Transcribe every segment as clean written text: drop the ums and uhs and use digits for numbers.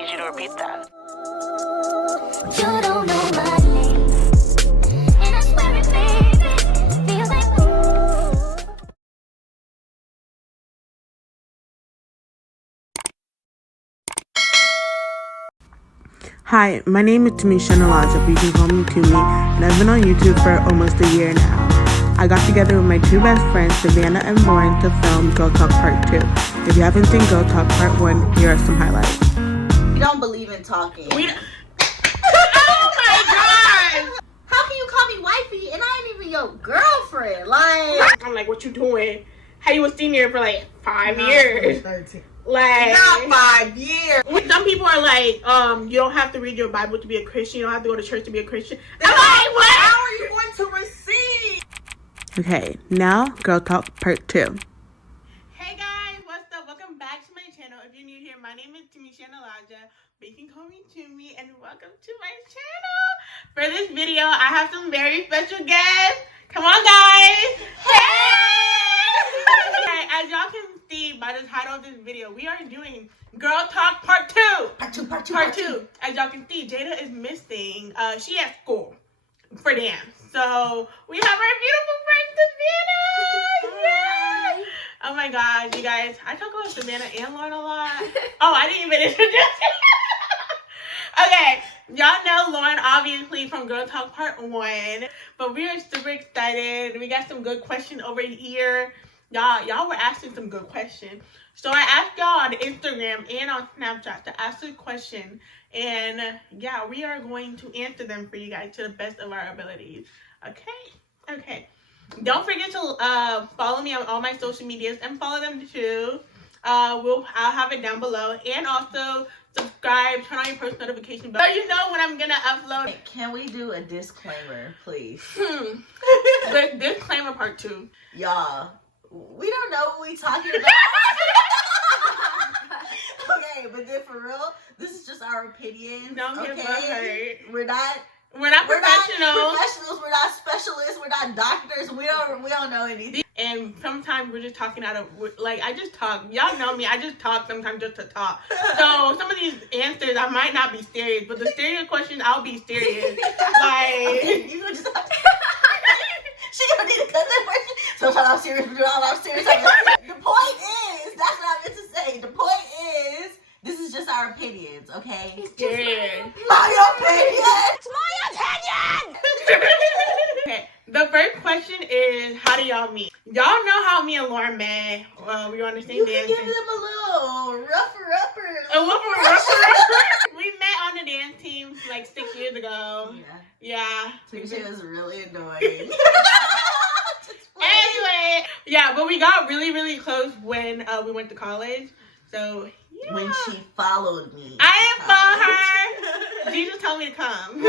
need you to repeat that. You don't know my name, and I swear it, baby, feels like. Hi, my name is Tumise, but you can call me Tumi, and I've been on YouTube for almost a year now. I got together with my two best friends, Savannah and Lauren, to film Girltalk Part 2. If you haven't seen Girltalk Part 1, here are some highlights. We don't believe in talking. Oh my god! How can you call me wifey and I ain't even your girlfriend? Like, I'm like, what you doing? How you was senior for like 5 years? 13. Like, Not 5 years. some people are like, you don't have to read your Bible to be a Christian. You don't have to go to church to be a Christian. Then I'm like, what? How are you going to receive? Okay, now Girl Talk Part 2. Hey guys, what's up? Welcome back to my channel. If you're new here, my name is Tumise, but you can call me Tumi, and welcome to my channel. For this video, I have some very special guests. Come on, guys. Hey! Okay, as y'all can see by the title of this video, we are doing Girl Talk Part 2. Part 2. As y'all can see, Jada is missing. She at school for dance. So we have our beautiful friend Savannah. Yay! Oh my god, you guys, I talk about Savannah and Lauren a lot. Oh, I didn't even introduce you. Okay, y'all know Lauren obviously from Girl Talk Part 1, but we are super excited. We got some good questions over here. Y'all were asking some good questions. So I asked y'all on Instagram and on Snapchat to ask a question. And yeah, we are going to answer them for you guys to the best of our abilities. Okay. Don't forget to follow me on all my social medias and follow them too. I'll have it down below. And also subscribe, turn on your post notification bell so you know when I'm gonna upload. Can we do a disclaimer, please? The disclaimer part 2. Y'all, we don't know what we talking about. Okay, but then for real, this is just our opinion. Don't get hurt. We're not professionals. We're not specialists. We're not doctors. We don't know anything. And sometimes we're just talking out of, like, I just talk. Y'all know me. I just talk sometimes just to talk. So some of these answers I might not be serious, but the serious question I'll be serious. Like, you just. She don't need to cut that question. Sometimes I'm serious, but I'm serious. The point is, that's what I meant to say. The point is, this is just our opinions, okay? Yeah. My opinion! It's my opinion! Okay, the first question is, how do y'all meet? Y'all know how me and Lauren met. We were on the same You dance. can give them a little rougher-upper. We met on the dance team like 6 years ago. Yeah. Tumise was really annoying. Anyway, yeah, but we got really, really close when we went to college. So, yeah. When she followed me. I didn't follow her. Jesus told me to come.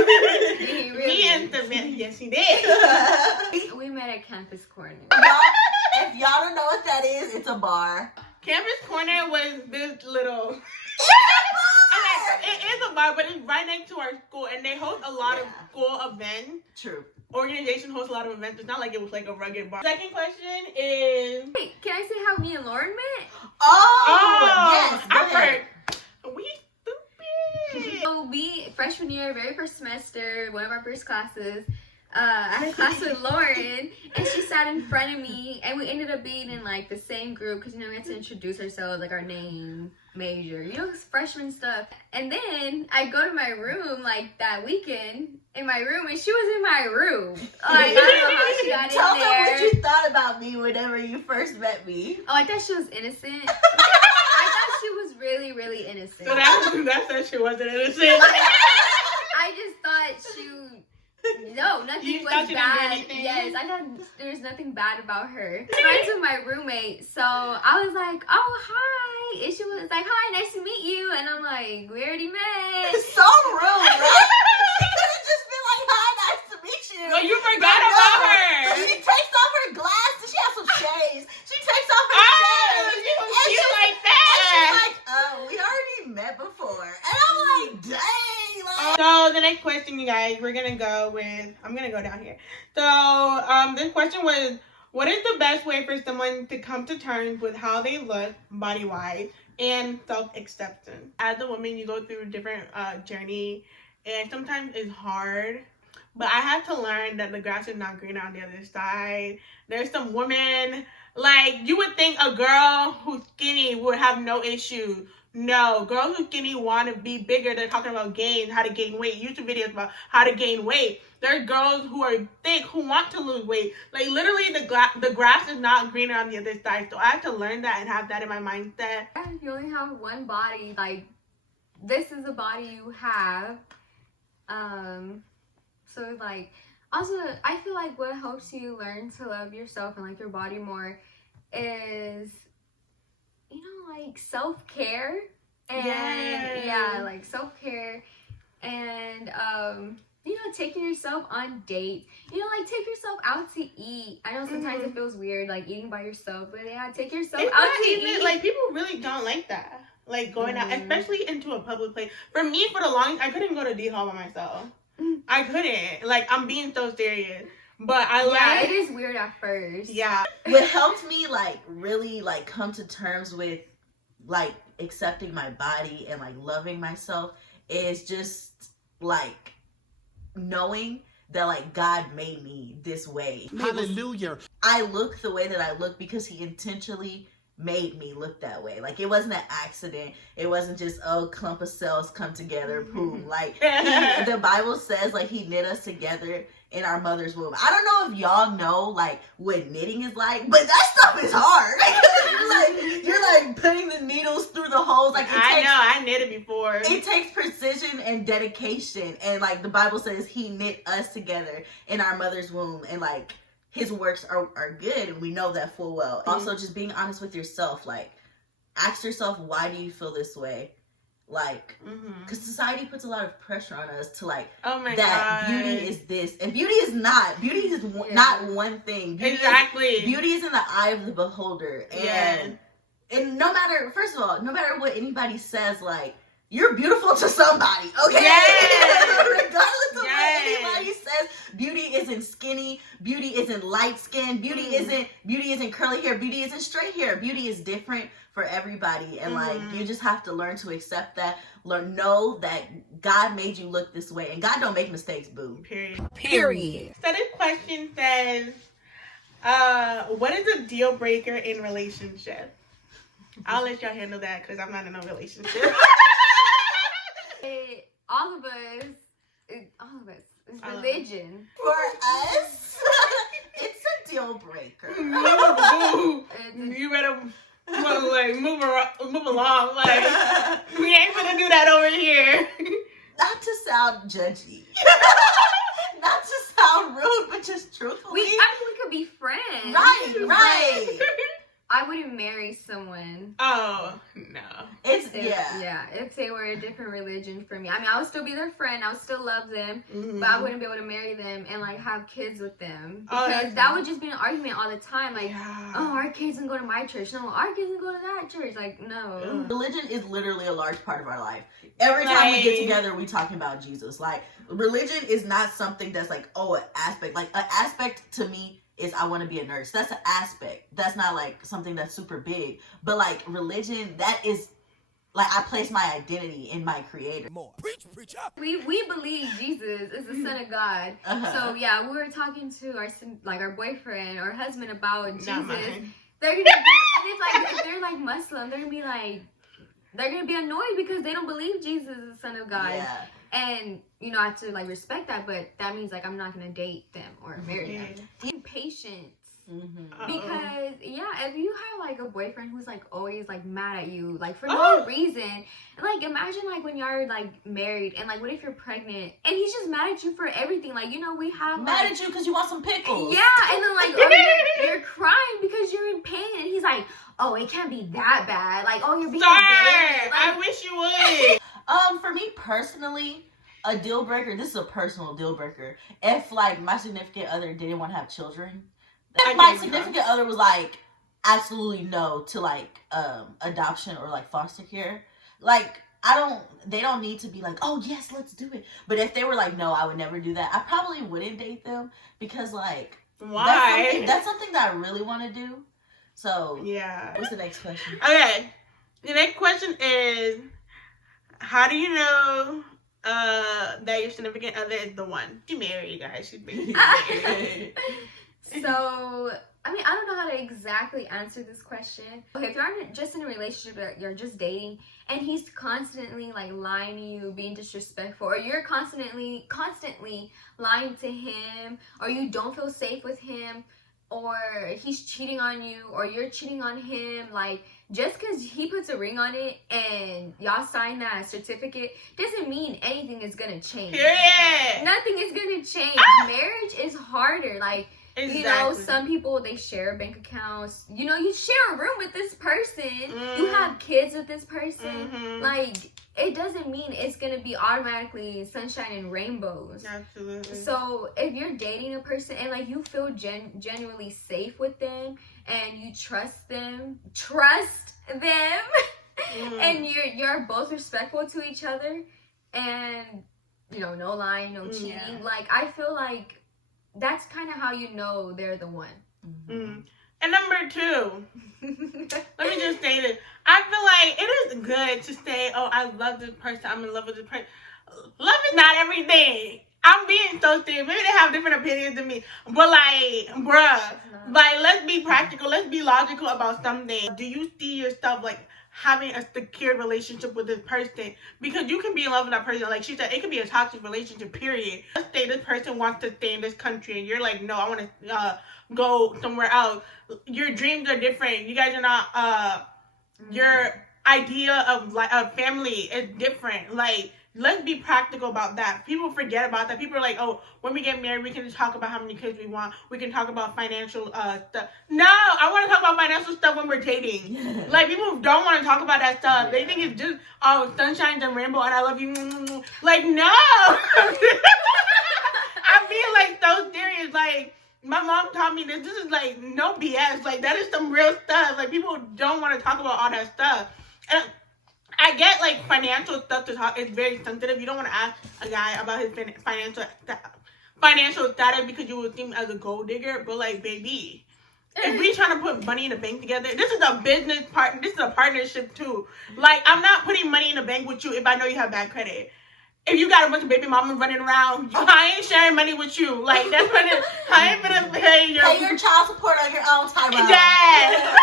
He really Me and Savannah, yes, he did. We met at Campus Corner. If y'all don't know what that is, it's a bar. Campus Corner was this little... It is a bar, but it's right next to our school, and they host a lot of school events. True. Organization hosts a lot of events. It's not like it was like a rugged bar. Second question is... Wait, can I say how me and Lauren met? Yes. I heard. We stupid. So we, freshman year, very first semester, one of our first classes, I had a class with Lauren, and she sat in front of me, and we ended up being in like the same group, because you know we had to introduce ourselves, like our name, major, you know, freshman stuff. And then I go to my room like that weekend in my room, and she was in my room. Like, I don't know how she got Tell in them there. what you thought about me whenever you first met me. Oh, I thought she was innocent. I thought she was really, really innocent. So that said she wasn't innocent. I just thought she... No, nothing You was thought she didn't do bad. anything? Yes, I thought there was nothing bad about her. Friends with my roommate, so I was like, oh, hi. And she was like, hi, nice to meet you. And I'm like, we already met. It's so rude, right? She could have just been like, hi, nice to meet you. Well, you forgot about her. So she takes off her glasses. She has some shades. She takes off her shades. She was And cute like And that. she's like, we already met before. And I'm like, dang. Like, So the next question, you guys, I'm gonna go down here. So this question was, What is the best way for someone to come to terms with how they look body-wise and self-acceptance? As a woman, you go through a different journey, and sometimes it's hard. But I had to learn that the grass is not greener on the other side. There's some women, like, you would think a girl who's skinny would have no issue. No, girls who's skinny want to be bigger. They're talking about how to gain weight. YouTube videos about how to gain weight. There's girls who are thick who want to lose weight. Like, literally, the grass is not greener on the other side. So I had to learn that and have that in my mindset. If you only have one body, like, this is the body you have. So, like, also, I feel like what helps you learn to love yourself and, like, your body more is, you know, like, self-care. And, yeah, like, self-care. And, you know, taking yourself on dates. You know, like, take yourself out to eat. I know sometimes it feels weird, like, eating by yourself. But, yeah, take yourself out to eat. Like, people really don't like that. Like, going out, especially into a public place. For me, for the longest, I couldn't go to D-Hall by myself. I couldn't. Like, I'm being so serious. But I like... Yeah, it is weird at first. Yeah. What helped me, like, really, like, come to terms with, like, accepting my body and, like, loving myself is just, like, knowing that, like, God made me this way. Hallelujah. I look the way that I look because he intentionally made me look that way. Like, it wasn't an accident. It wasn't just, oh, clump of cells come together, boom. Like, the Bible says, like, he knit us together in our mother's womb. I don't know if y'all know, like, what knitting is like, but that stuff is hard. you're like putting the needles through the holes. Like, I knitted before. It takes precision and dedication. And, like, the Bible says he knit us together in our mother's womb. And, like, his works are good, and we know that full well. Also, just being honest with yourself. Like, ask yourself, why do you feel this way? Like, because society puts a lot of pressure on us to, like, God. Beauty is this. And beauty is not. Beauty is not one thing. Beauty beauty is in the eye of the beholder. And no matter, first of all, no matter what anybody says, like, you're beautiful to somebody, okay? Yes. Regardless of what anybody says, beauty isn't skinny, beauty isn't light skin, beauty isn't curly hair, beauty isn't straight hair. Beauty is different for everybody, and like, you just have to learn to accept that. Know that God made you look this way, and God don't make mistakes, boo. Period. So this question says, what is a deal breaker in relationship? I'll let y'all handle that because I'm not in a relationship. All of us, it's religion. For us, it's a deal breaker. You better move along. Like, we ain't gonna do that over here. Not to sound judgy. Not to sound rude, but just truthfully. We could be friends. Right. I wouldn't marry someone. Oh, no. If they were a different religion for me. I mean, I would still be their friend. I would still love them. But I wouldn't be able to marry them and, like, have kids with them. Because that would just be an argument all the time. Like, oh, our kids can go to my church. No, our kids can go to that church. Like, no. Religion is literally a large part of our life. Every time we get together, we talking about Jesus. Like, religion is not something that's like, oh, an aspect. Like, an aspect to me is I want to be a nurse. That's an aspect. That's not like something that's super big. But like, religion, that is like, I place my identity in my creator. Preach up. We believe Jesus is the Son of God. So yeah, we were talking to our boyfriend or husband about Jesus. They're gonna be, and if they're like Muslim, they're gonna be annoyed because they don't believe Jesus is the Son of God. Yeah. And, you know, I have to, like, respect that, but that means, like, I'm not going to date them or marry them. Be patient. Because, yeah, if you have, like, a boyfriend who's, like, always, like, mad at you, like, for no reason. Like, imagine, like, when you're, like, married, and, like, what if you're pregnant? And he's just mad at you for everything. Like, you know, we have, mad at you because you want some pickles. Yeah, and then, like, you're crying because you're in pain. And he's like, oh, it can't be that bad. Like, oh, you're being bad. Like, I wish you would. For me personally, a deal breaker, this is a personal deal breaker. If, like, my significant other didn't want to have children, if my significant other was like, absolutely no to, like, adoption or, like, foster care, like, they don't need to be like, oh, yes, let's do it. But if they were like, no, I would never do that, I probably wouldn't date them because, like, Why? That's something that I really want to do. So yeah. What's the next question? Okay. The next question is, how do you know that your significant other is the one? She's married, you guys. She's basically married. So, I mean, I don't know how to exactly answer this question. Okay, if you're just in a relationship, you're just dating, and he's constantly like lying to you, being disrespectful, or you're constantly lying to him, or you don't feel safe with him, or he's cheating on you, or you're cheating on him, like, just because he puts a ring on it and y'all sign that certificate doesn't mean anything is gonna change. Period. Nothing is gonna change. Marriage is harder. Like, exactly. you know, some people, they share bank accounts. You know, you share a room with this person. You have kids with this person. Like, it doesn't mean it's gonna be automatically sunshine and rainbows. Absolutely. So if you're dating a person and like you feel genuinely safe with them and you trust them, and you're both respectful to each other, and you know, no lying, no cheating. Yeah. Like, I feel like that's kind of how you know they're the one. And number 2, let me just say this. I feel like it is good to say, oh, I love this person, I'm in love with this person. Love is not everything. I'm being so serious. Maybe they have different opinions than me. But like, bruh, like, let's be practical. Let's be logical about something. Do you see yourself like having a secure relationship with this person? Because you can be in love with that person. Like she said, it could be a toxic relationship, period. Let's say this person wants to stay in this country and you're like, no, I want to go somewhere else. Your dreams are different. You guys are not, your idea of like a family is different. Like, let's be practical about that. People forget about that. People are like, oh, when we get married, we can talk about how many kids we want. We can talk about financial stuff. No, I want to talk about financial stuff when we're dating. Like, people don't want to talk about that stuff. They think it's just, oh, sunshine and rainbow and I love you. Like, no. I'm being like so serious. Like, my mom taught me this. This is like no BS. Like, that is some real stuff. Like, people don't want to talk about all that stuff. And I get like financial stuff to talk. It's very sensitive. You don't want to ask a guy about his financial status because you would see him as a gold digger. But like, baby, if we trying to put money in the bank together, this is a business partner. This is a partnership too. Like, I'm not putting money in the bank with you if I know you have bad credit. If you got a bunch of baby mamas running around, I ain't sharing money with you. Like, that's what it, I ain't gonna pay your child support on your own time. Yeah.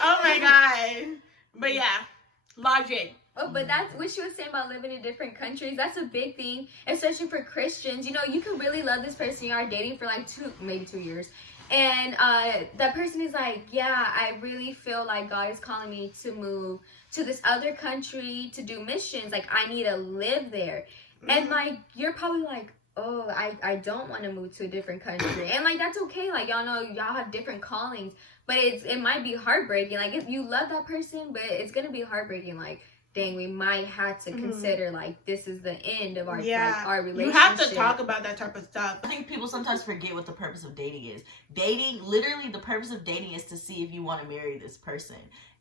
Oh my god. But yeah. Logic. Oh, but that's what she was saying about living in different countries. That's a big thing, especially for Christians. You know, you can really love this person you are dating for like maybe 2 years. And that person is like, yeah, I really feel like God is calling me to move to this other country to do missions. Like, I need to live there. And like, you're probably like, oh, I don't want to move to a different country. And like, that's okay. Like, y'all know y'all have different callings. But it might be heartbreaking. Like, if you love that person, but it's going to be heartbreaking. Like, dang, we might have to consider, like, this is the end of our, like, our relationship. You have to talk about that type of stuff. I think people sometimes forget what the purpose of dating is. Dating, literally, the purpose of dating is to see if you want to marry this person.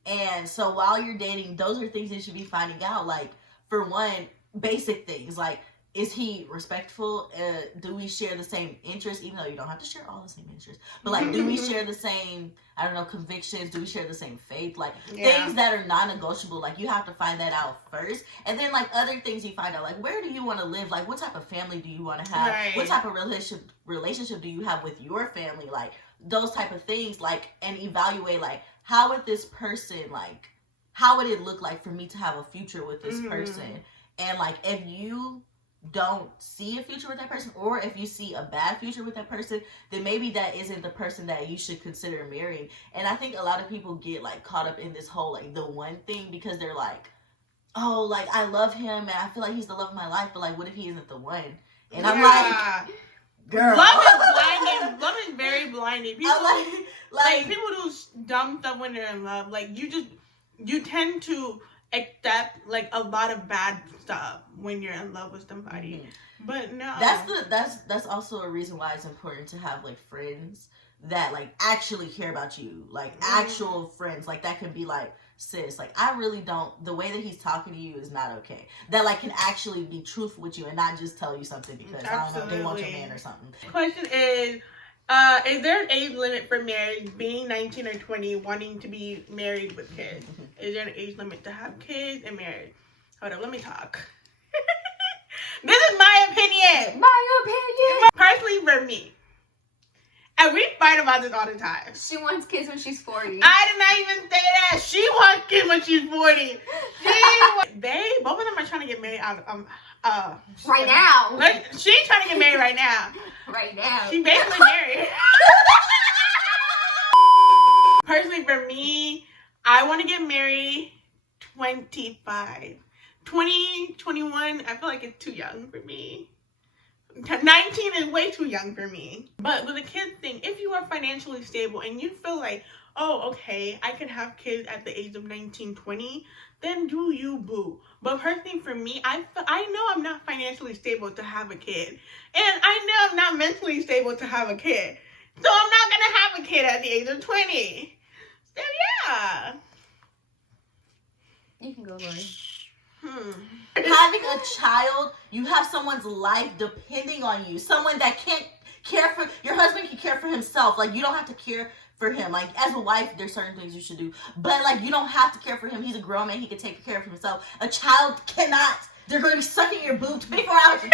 And so while you're dating, those are things you should be finding out. Like, for one, basic things. Like, is he respectful? Do we share the same interests? Even though you don't have to share all the same interests. But, like, do we share the same, I don't know, convictions? Do we share the same faith? Like, things that are non-negotiable. Like, you have to find that out first. And then, like, other things you find out. Like, where do you want to live? Like, what type of family do you want to have? Right. What type of relationship do you have with your family? Like, those type of things. Like, and evaluate, like, how would this person, like, how would it look like for me to have a future with this person? And, like, if you don't see a future with that person, or if you see a bad future with that person, then maybe that isn't the person that you should consider marrying. And I think a lot of people get like caught up in this whole like the one thing, because they're like, oh, like, I love him and I feel like he's the love of my life, but like, what if he isn't the one? And I'm like, girl, love is blinding. Love is very blinding. People like people do dumb stuff when they're in love. Like, you tend to accept like a lot of bad stuff when you're in love with somebody. But no, that's also a reason why it's important to have like friends that like actually care about you, like actual friends. Like, that could be like, sis, like, I really don't, the way that he's talking to you is not okay. That like can actually be truthful with you and not just tell you something because I don't know, they want your man or something. Question is, Is there an age limit for marriage? Being 19 or 20, wanting to be married with kids. Is there an age limit to have kids and marriage? Hold up, let me talk. This is my opinion. My opinion. Personally, for me, and we fight about this all the time. She wants kids when she's 40. I did not even say that. She wants kids when she's 40. They, both of them are trying to get married Right now. She's trying to get married right now. Right now. She basically married. Personally, for me, I want to get married 25. 20, 21, I feel like it's too young for me. 19 is way too young for me. But with the kids thing, if you are financially stable and you feel like, oh, okay, I can have kids at the age of 19, 20, then do you, boo. But personally for me, I know I'm not financially stable to have a kid. And I know I'm not mentally stable to have a kid. So I'm not going to have a kid at the age of 20. So yeah. You can go, Lori. Having a child, you have someone's life depending on you. Someone that can't care for, your husband can care for himself. Like, you don't have to care for him. Like, as a wife, there's certain things you should do. But, like, you don't have to care for him. He's a grown man. He can take care of himself. A child cannot. They're going to be sucking your boob 24 hours a day.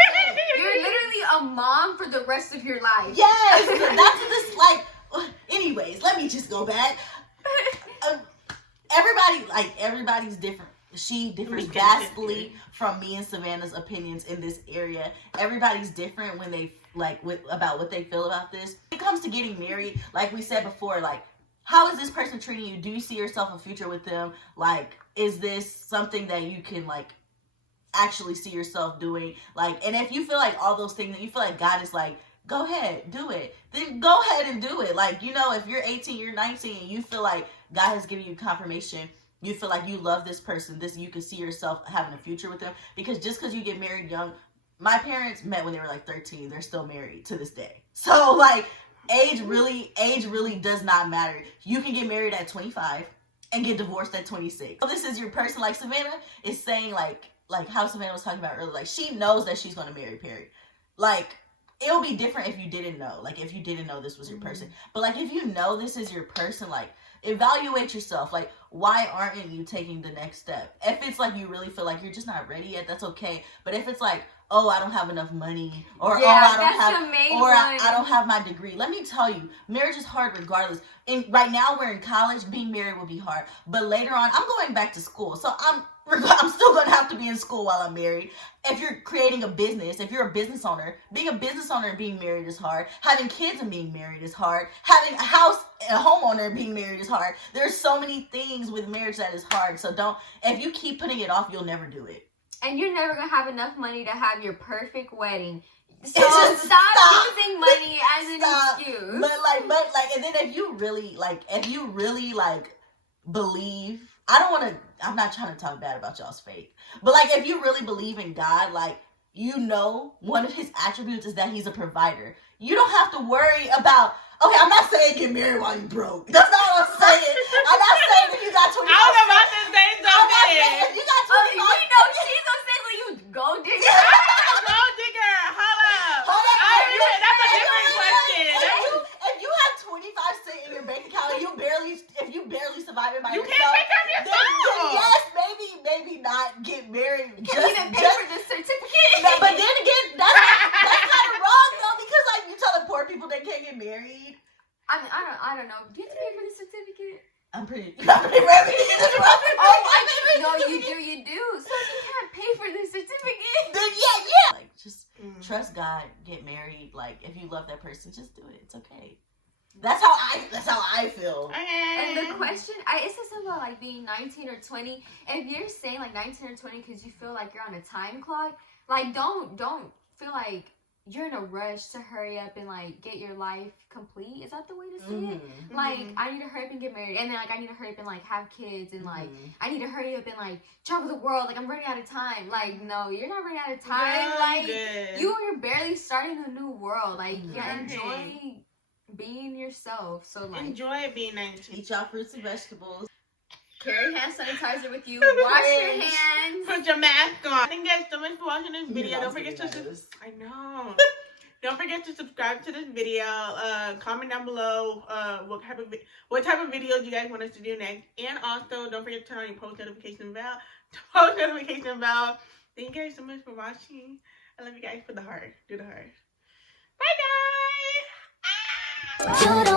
You're literally a mom for the rest of your life. Yes. That's what this, like, anyways, let me just go back. Everybody's different. She differs vastly from me and Savannah's opinions in this area. Everybody's different when they about what they feel about this. When it comes to getting married, like we said before, like, how is this person treating you? Do you see yourself a future with them? Like, is this something that you can like actually see yourself doing? Like, and if you feel like all those things, and you feel like God is like, go ahead, do it, then go ahead and do it. Like, you know, if you're 18, you're 19, and you feel like God has given you confirmation, you feel like you love this person, you can see yourself having a future with them. Because just because you get married young, my parents met when they were like 13. They're still married to this day. So, like, age really does not matter. You can get married at 25 and get divorced at 26. So this is your person. Like, Savannah is saying, like how Savannah was talking about earlier. Like, she knows that she's going to marry Perry. Like, it'll be different if you didn't know. Like, if you didn't know this was your person. But, like, if you know this is your person, like, evaluate yourself. Like, why aren't you taking the next step? If it's like you really feel like you're just not ready yet, that's okay. But if it's like, oh, I don't have enough money, or I don't have my degree. Let me tell you, marriage is hard regardless. And right now we're in college, being married will be hard. But later on, I'm going back to school. So I'm still going to have to be in school while I'm married. If you're creating a business, if you're a business owner, being a business owner and being married is hard. Having kids and being married is hard. Having a house, a homeowner and being married is hard. There's so many things with marriage that is hard. So if you keep putting it off, you'll never do it. And you're never going to have enough money to have your perfect wedding. So stop using money as an excuse. But and then if you really believe, I'm not trying to talk bad about y'all's faith, but like, if you really believe in God, like, you know, one of his attributes is that he's a provider. You don't have to worry about, okay, I'm not saying get married while you broke. That's not what I'm saying. I'm not saying if you got 25. I was about to say something. If you got 25. You know she's going to say when you go digger. Gold digger, hold up. That's a different question. If you have 25 cents in your bank account and if you barely survive it by yourself, can't take care of yourself. Then yes, maybe not get married. Can you even pay for the certificate? But then again, that's kind of wrong though, because like, you telling poor people they can't get married. I mean, I don't know. Do you have to pay for the certificate? I'm pretty rarely. No, you do. So if you can't pay for the certificate, then yeah. Like, just trust God, get married. Like, if you love that person, just do it. It's okay. That's how I feel. And the question, it says something about like being 19 or 20. If you're saying like 19 or 20 because you feel like you're on a time clock, like don't feel like you're in a rush to hurry up and like get your life complete. Is that the way to say it? Like, I need to hurry up and get married, and then like I need to hurry up and like have kids, and like I need to hurry up and like travel the world. Like, I'm running out of time. Like, no, you're not running out of time. Like, you're barely starting a new world. Like, enjoy being yourself. So like, enjoy being 19. Eat y'all fruits and vegetables. Carry hand sanitizer with you. Wash your hands. Put your mask on. Thank you guys so much for watching this video. Don't forget to I know. Don't forget to subscribe to this video. Comment down below what type of videos you guys want us to do next. And also, don't forget to turn on your post notification bell. Thank you guys so much for watching. I love you guys. Put the heart. Do the heart. Bye, guys. You don't